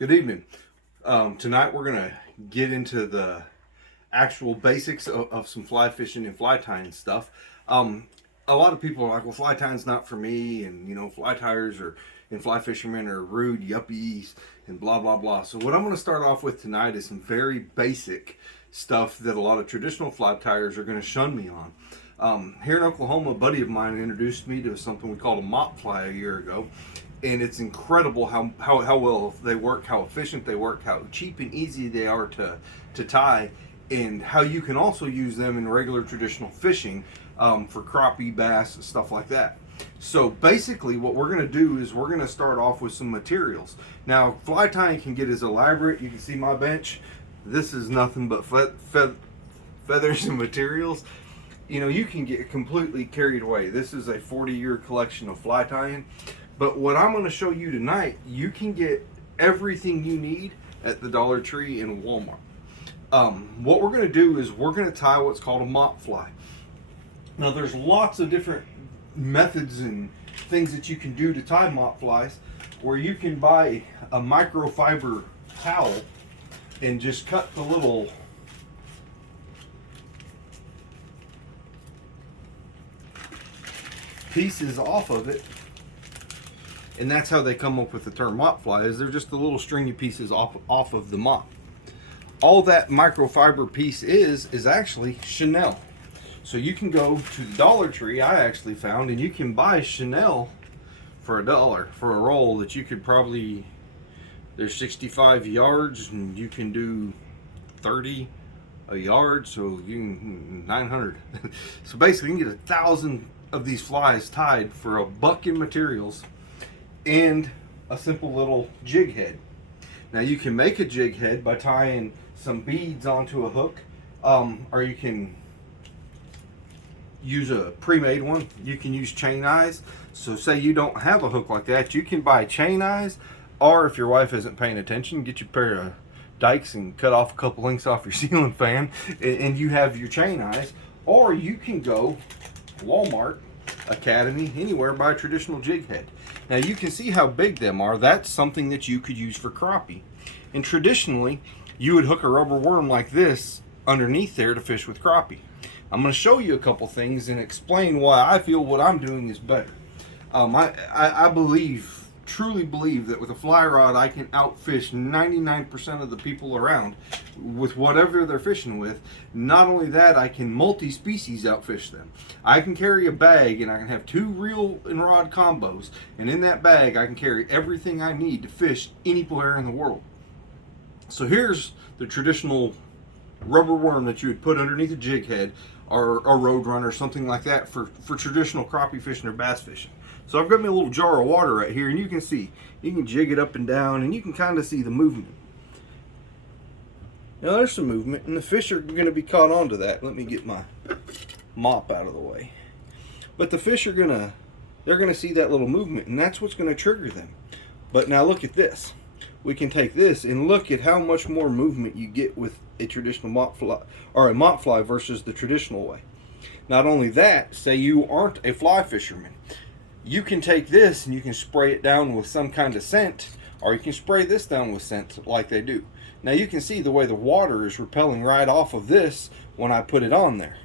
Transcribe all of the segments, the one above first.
Good evening. Tonight we're going to get into the actual basics of some fly fishing and fly tying stuff. A lot of people are like, well, fly tying's not for me, and fly tiers and fly fishermen are rude yuppies and blah blah blah. So what I'm going to start off with tonight is some very basic stuff that a lot of traditional fly tiers are going to shun me on. Here in Oklahoma, a buddy of mine introduced me to something we called a mop fly a year ago. And it's incredible how well they work, how efficient they work, how cheap and easy they are to tie, and how you can also use them in regular traditional fishing for crappie, bass, stuff like that. So basically what we're going to do is we're going to start off with some materials. Now, fly tying can get as elaborate. You can see my bench. This is nothing but feathers and materials. You can get completely carried away. This is a 40-year collection of fly tying. But what I'm going to show you tonight, you can get everything you need at the Dollar Tree and Walmart. What we're going to do is we're going to tie what's called a mop fly. Now there's lots of different methods and things that you can do to tie mop flies, where you can buy a microfiber towel and just cut the little pieces off of it. And that's how they come up with the term mop fly, is they're just the little stringy pieces off of the mop. All that microfiber piece is actually chenille. So you can go to the Dollar Tree, I actually found, and you can buy chenille for $1 for a roll that you could probably, there's 65 yards and you can do 30 a yard, so you can 900. So basically you can get 1,000 of these flies tied for $1 in materials and a simple little jig head. Now you can make a jig head by tying some beads onto a hook, or you can use a pre-made one. You can use chain eyes. So say you don't have a hook like that, you can buy chain eyes, or if your wife isn't paying attention, get your pair of dikes and cut off a couple links off your ceiling fan, and you have your chain eyes. Or you can go Walmart, Academy, anywhere, buy a traditional jig head. Now you can see how big them are. That's something that you could use for crappie. And traditionally, you would hook a rubber worm like this underneath there to fish with crappie. I'm going to show you a couple things and explain why I feel what I'm doing is better. I truly believe that with a fly rod I can outfish 99% of the people around with whatever they're fishing with. Not only that, I can multi-species outfish them. I can carry a bag and I can have 2 reel and rod combos, and in that bag I can carry everything I need to fish anywhere in the world. So here's the traditional rubber worm that you would put underneath a jig head or a road runner, something like that for traditional crappie fishing or bass fishing. So I've got me a little jar of water right here, and you can see, you can jig it up and down, and you can kind of see the movement. Now there's some movement, and the fish are going to be caught onto that. Let me get my mop out of the way. But the fish are they're going to see that little movement, and that's what's going to trigger them. But now look at this. We can take this and look at how much more movement you get with a traditional mop fly, or a mop fly, versus the traditional way. Not only that, say you aren't a fly fisherman, you can take this and you can spray it down with some kind of scent, or you can spray this down with scent like they do. Now you can see the way the water is repelling right off of this when I put it on there.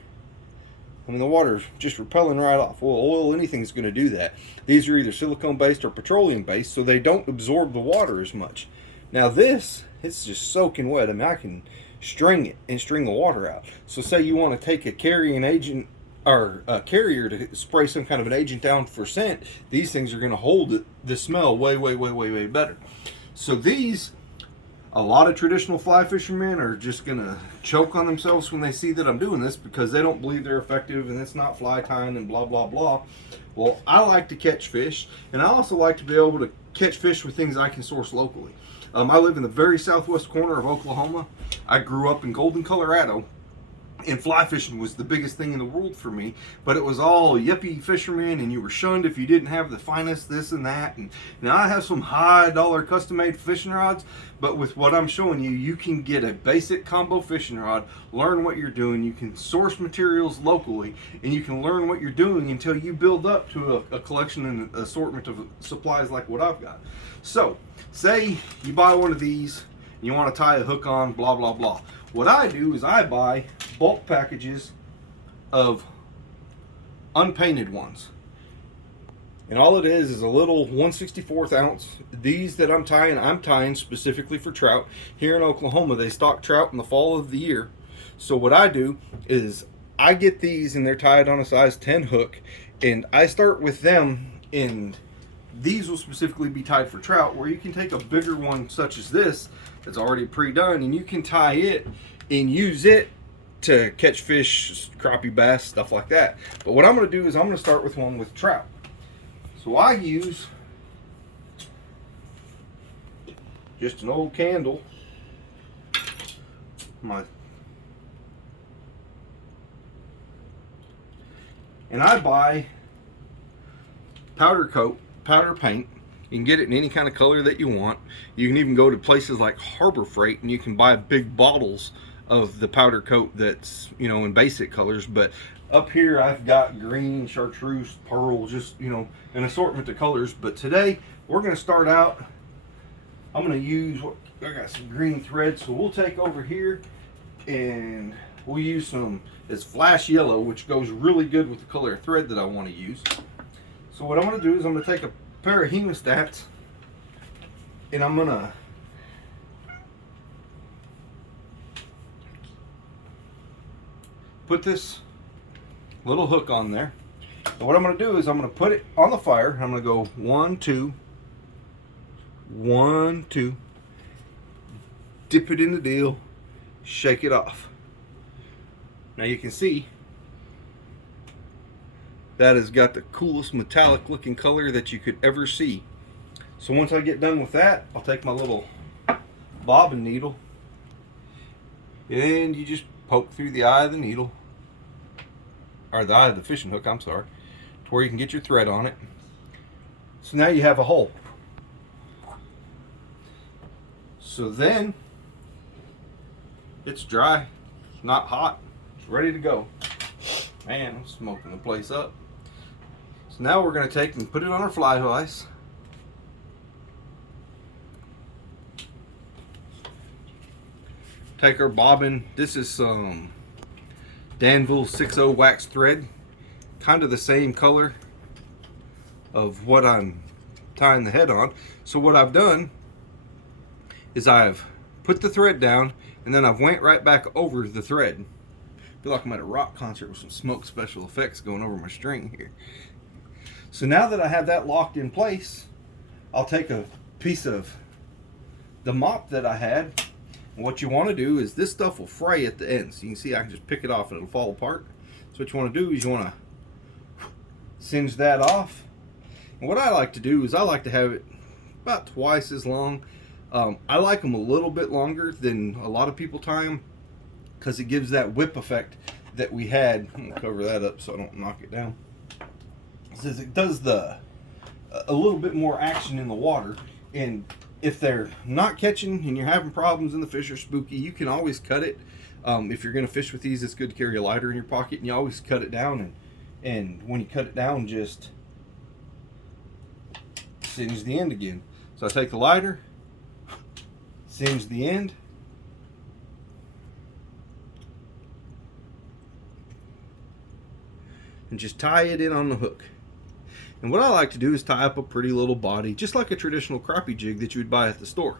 I mean, the water's just repelling right off. Well, oil, anything's going to do that. These are either silicone based or petroleum based, so they don't absorb the water as much. Now this, it's just soaking wet. I mean, I can string it and string the water out. So say you want to take a carrying agent or a carrier to spray some kind of an agent down for scent, these things are going to hold the smell way better. So these, a lot of traditional fly fishermen are just going to choke on themselves when they see that I'm doing this, because they don't believe they're effective and it's not fly tying and blah blah blah. Well, I like to catch fish, and I also like to be able to catch fish with things I can source locally. I live in the very southwest corner of Oklahoma. I grew up in Golden, Colorado, and fly fishing was the biggest thing in the world for me, but it was all yuppie fishermen, and you were shunned if you didn't have the finest this and that. And now I have some high dollar custom made fishing rods, but with what I'm showing you, you can get a basic combo fishing rod, learn what you're doing, you can source materials locally, and you can learn what you're doing until you build up to a collection and assortment of supplies like what I've got. So say you buy one of these and you want to tie a hook on, blah, blah, blah. What I do is I buy bulk packages of unpainted ones. And all it is a little 1/64 ounce. These that I'm tying specifically for trout. Here in Oklahoma, they stock trout in the fall of the year. So what I do is I get these and they're tied on a size 10 hook. And I start with them, and these will specifically be tied for trout, where you can take a bigger one such as this that's already pre-done, and you can tie it and use it to catch fish, crappie, bass, stuff like that. But what I'm going to do is I'm going to start with one with trout. So I use just an old candle, and I buy powder paint. You can get it in any kind of color that you want. You can even go to places like Harbor Freight and you can buy big bottles of the powder coat that's, you know, in basic colors. But up here I've got green, chartreuse, pearl, just, you know, an assortment of colors. But today we're going to start out, I'm going to use, I got some green thread, so we'll take over here and we'll use some, it's flash yellow, which goes really good with the color of thread that I want to use. So what I'm going to do is I'm going to take a pair of hemostats and I'm going to put this little hook on there. And what I'm going to do is I'm going to put it on the fire. I'm going to go 1, 2, 1, 2, dip it in the deal, shake it off. Now you can see that has got the coolest metallic looking color that you could ever see. So once I get done with that, I'll take my little bobbin needle and you just poke through the eye of the needle, or the eye of the fishing hook, I'm sorry, to where you can get your thread on it. So now you have a hole. So then it's dry, not hot, it's ready to go. Man, I'm smoking the place up. So now we're going to take and put it on our fly vise. Take our bobbin. This is some Danville 60 wax thread. Kind of the same color of what I'm tying the head on. So what I've done is I've put the thread down and then I've went right back over the thread. I feel like I'm at a rock concert with some smoke special effects going over my string here. So now that I have that locked in place, I'll take a piece of the mop that I had. And what you want to do is this stuff will fray at the ends. You can see I can just pick it off and it'll fall apart. So what you want to do is you want to singe that off. And what I like to do is I like to have it about twice as long. I like them a little bit longer than a lot of people tie them, because it gives that whip effect that we had. I'm going to cover that up so I don't knock it down. It says it does a little bit more action in the water, and if they're not catching and you're having problems and the fish are spooky, you can always cut it. If you're going to fish with these, it's good to carry a lighter in your pocket, and you always cut it down, and when you cut it down, just singe the end again. So I take the lighter, singe the end, and just tie it in on the hook. And what I like to do is tie up a pretty little body, just like a traditional crappie jig that you would buy at the store.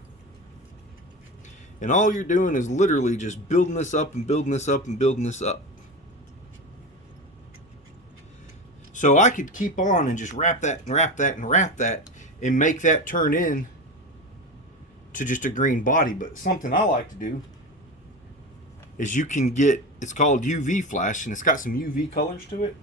And all you're doing is literally just building this up and building this up and building this up. So I could keep on and just wrap that and wrap that and wrap that and make that turn in to just a green body. But something I like to do is you can get, it's called UV flash, and it's got some UV colors to it.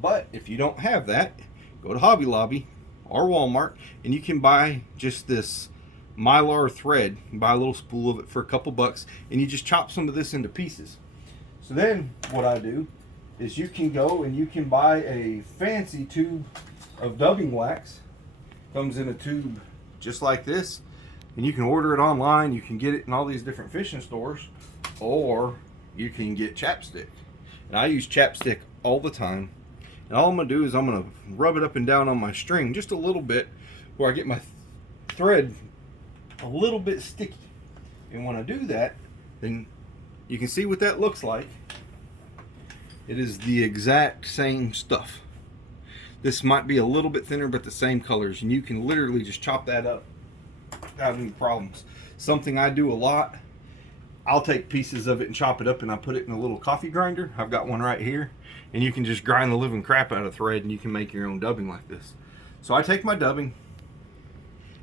But if you don't have that, go to Hobby Lobby or Walmart and you can buy just this mylar thread. You buy a little spool of it for a couple bucks and you just chop some of this into pieces. So then what I do is you can go and you can buy a fancy tube of dubbing wax. Comes in a tube just like this, and you can order it online. You can get it in all these different fishing stores, or you can get chapstick. And I use chapstick all the time. And all I'm going to do is I'm going to rub it up and down on my string just a little bit, where I get my thread a little bit sticky. And when I do that, then you can see what that looks like. It is the exact same stuff. This might be a little bit thinner, but the same colors, and you can literally just chop that up without any problems. Something I do a lot, I'll take pieces of it and chop it up, and I put it in a little coffee grinder. I've got one right here, and you can just grind the living crap out of thread, and you can make your own dubbing like this. So I take my dubbing,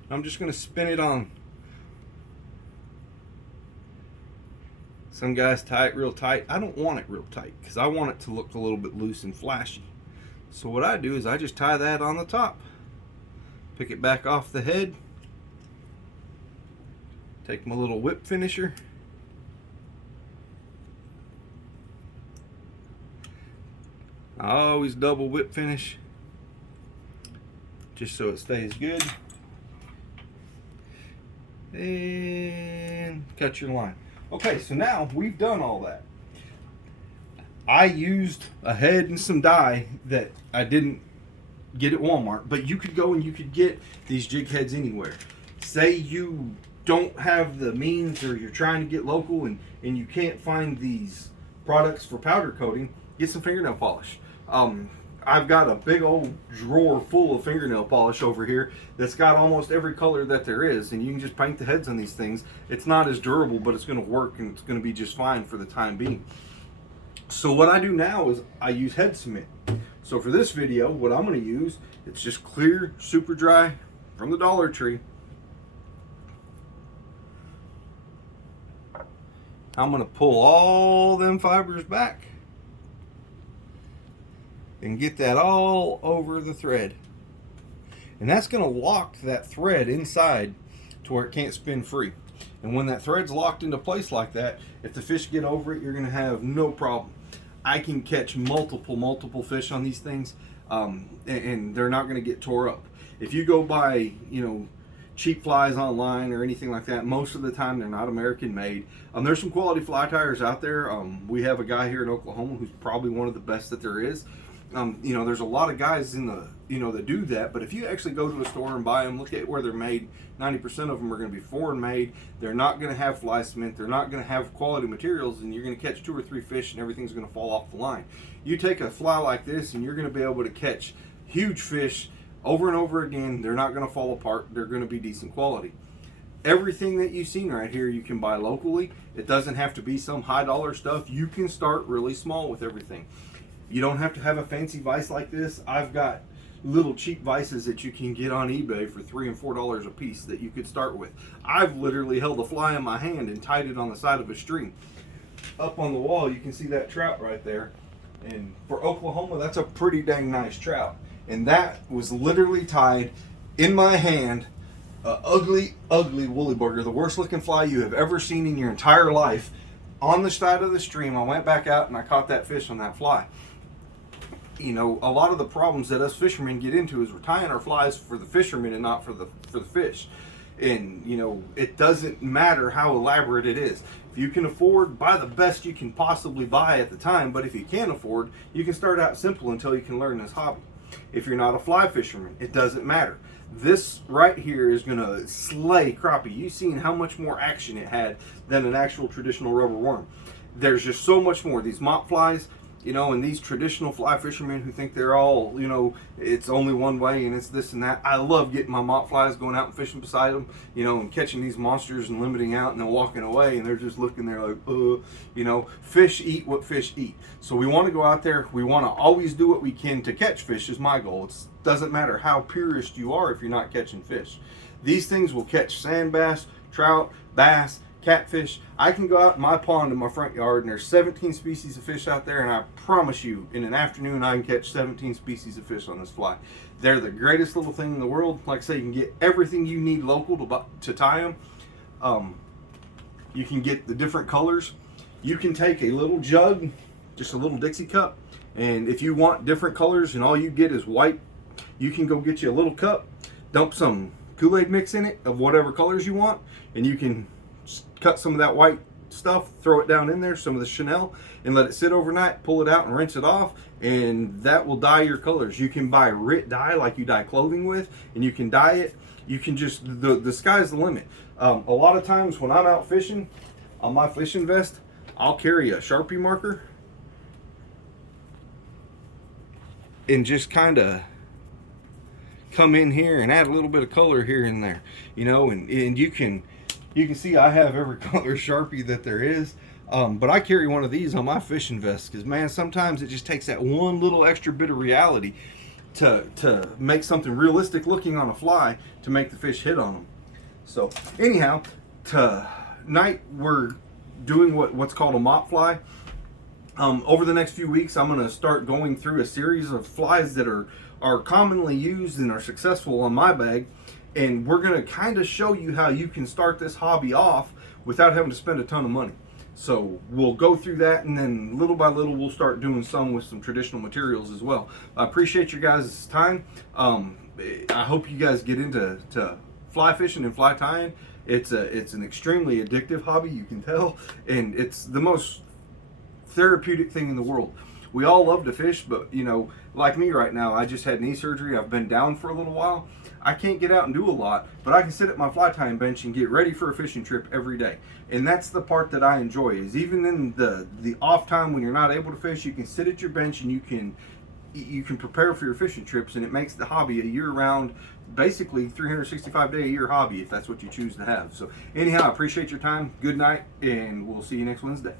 I'm just going to spin it on. Some guys tie it real tight. I don't want it real tight because I want it to look a little bit loose and flashy. So what I do is I just tie that on the top, pick it back off the head, take my little whip finisher, I always double whip finish just so it stays good, and cut your line. Okay, so now we've done all that. I used a head and some dye that I didn't get at Walmart, but you could go and you could get these jig heads anywhere. Say you don't have the means, or you're trying to get local and you can't find these products for powder coating, get some fingernail polish. I've got a big old drawer full of fingernail polish over here that's got almost every color that there is, and you can just paint the heads on these things. It's not as durable, but it's going to work, and it's going to be just fine for the time being. So what I do now is I use head cement. So for this video, what I'm going to use, it's just clear, super dry from the Dollar Tree. I'm going to pull all them fibers back and get that all over the thread. And that's going to lock that thread inside to where it can't spin free. And when that thread's locked into place like that, if the fish get over it, you're going to have no problem. I can catch multiple fish on these things, and they're not going to get tore up. If you go buy, cheap flies online or anything like that, most of the time they're not American made. There's some quality fly tires out there. We have a guy here in Oklahoma who's probably one of the best that there is. There's a lot of guys in the, that do that, but if you actually go to a store and buy them, look at where they're made, 90% of them are going to be foreign made. They're not going to have fly cement. They're not going to have quality materials, and you're going to catch 2 or 3 fish and everything's going to fall off the line. You take a fly like this and you're going to be able to catch huge fish over and over again. They're not going to fall apart. They're going to be decent quality. Everything that you've seen right here you can buy locally. It doesn't have to be some high dollar stuff. You can start really small with everything. You don't have to have a fancy vise like this. I've got little cheap vices that you can get on eBay for $3 and $4 a piece that you could start with. I've literally held a fly in my hand and tied it on the side of a string. Up on the wall you can see that trout right there. And for Oklahoma, that's a pretty dang nice trout. And that was literally tied in my hand. Ugly woolly bugger, the worst looking fly you have ever seen in your entire life, on the side of the stream. I went back out and I caught that fish on that fly. A lot of the problems that us fishermen get into is we're tying our flies for the fishermen and not for the fish. And it doesn't matter how elaborate it is. If you can afford, buy the best you can possibly buy at the time. But if you can't afford, you can start out simple until you can learn this hobby. If you're not a fly fisherman, it doesn't matter. This right here is going to slay crappie. You've seen how much more action it had than an actual traditional rubber worm. There's just so much more. These mop flies, and these traditional fly fishermen who think they're all, it's only one way and it's this and that. I love getting my mop flies, going out and fishing beside them, and catching these monsters and limiting out and then walking away, and they're just looking there like, fish eat what fish eat. So we want to go out there. We want to always do what we can to catch fish is my goal. It doesn't matter how purist you are if you're not catching fish. These things will catch sand bass, trout, bass, catfish. I can go out in my pond in my front yard and there's 17 species of fish out there, and I promise you in an afternoon I can catch 17 species of fish on this fly. They're the greatest little thing in the world. Like I say, you can get everything you need local to tie them. You can get the different colors. You can take a little jug, just a little Dixie cup, and if you want different colors and all you get is white, you can go get you a little cup, dump some Kool-Aid mix in it of whatever colors you want, and you can cut some of that white stuff, throw it down in there, some of the Chanel, and let it sit overnight, pull it out and rinse it off, and that will dye your colors. You can buy RIT dye like you dye clothing with, and you can dye it. you can just, the sky's the limit. A lot of times when I'm out fishing on my fishing vest, I'll carry a Sharpie marker and just kind of come in here and add a little bit of color here and there, you know, and you can see I have every color Sharpie that there is. But I carry one of these on my fishing vest because, man, sometimes it just takes that one little extra bit of reality to make something realistic looking on a fly to make the fish hit on them. So anyhow, tonight we're doing what's called a mop fly. Over the next few weeks, I'm going to start going through a series of flies that are commonly used and are successful on my bag, and we're going to kind of show you how you can start this hobby off without having to spend a ton of money. So we'll go through that, and then little by little we'll start doing some with some traditional materials as well. I appreciate your guys' time. I hope you guys get into fly fishing and fly tying. It's an extremely addictive hobby, you can tell, and it's the most therapeutic thing in the world. We all love to fish, but you know, like me right now, I just had knee surgery. I've been down for a little while. I can't get out and do a lot, but I can sit at my fly tying bench and get ready for a fishing trip every day. And that's the part that I enjoy, is even in the off time when you're not able to fish, you can sit at your bench and you can prepare for your fishing trips, and it makes the hobby a year-round, basically 365-day-a-year hobby if that's what you choose to have. So anyhow, I appreciate your time. Good night, and we'll see you next Wednesday.